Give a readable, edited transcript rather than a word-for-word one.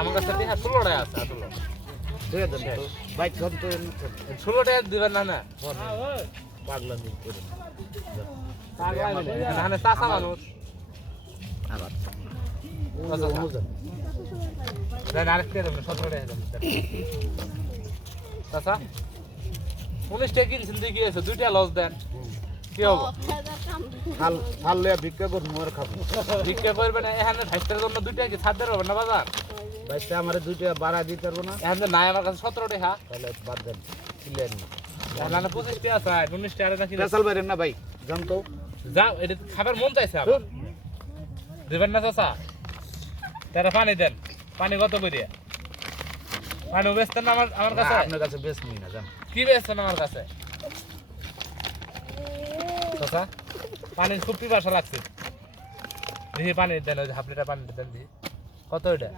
আমার কাছে 16 টাকা আছে আসলে। ঠিক আছে বাইক ধর তো 16 টাকা দিবেন না পাগলা দিন করে এখানে চাষা মানুষ আবার দেন আরেকটা দেবেন 17 টাকা দেবেন চাষা 19 টাকা কিনছেন দিয়ে গিয়েছে 2টা লস দেন কি হবো হাল লিয়া ভিক্ষা কর মোর খাবো ভিক্ষা করবেন এখানে ভাইস্তার জন্য 2 টাকা কি ছাড় দেবেন না বাজার বাইকটা আমারে 2টা ভাড়া দিতে পারবো না এখানে নাই আমার কাছে 17 টাকা তাহলে বাদ দেন কিলেন এখানে 25 টাকা আছে 19 টাকা নাকি পেছাল বাইরেন না ভাই জান তো যাও এটা খাবার মন চাইছে আমার দেবেন না চাচা তারা পানি দেন পানি কত করে পানি বেচতেন না আমার কাছে আপনার কাছে বেশ নিই না জান কি বেচতেন আমার কাছে চাচা পানির খুব পিপাসা লাগছে দেখি পানি দেন ওই হাফ লিটার পানি দেন দেখি কত এটা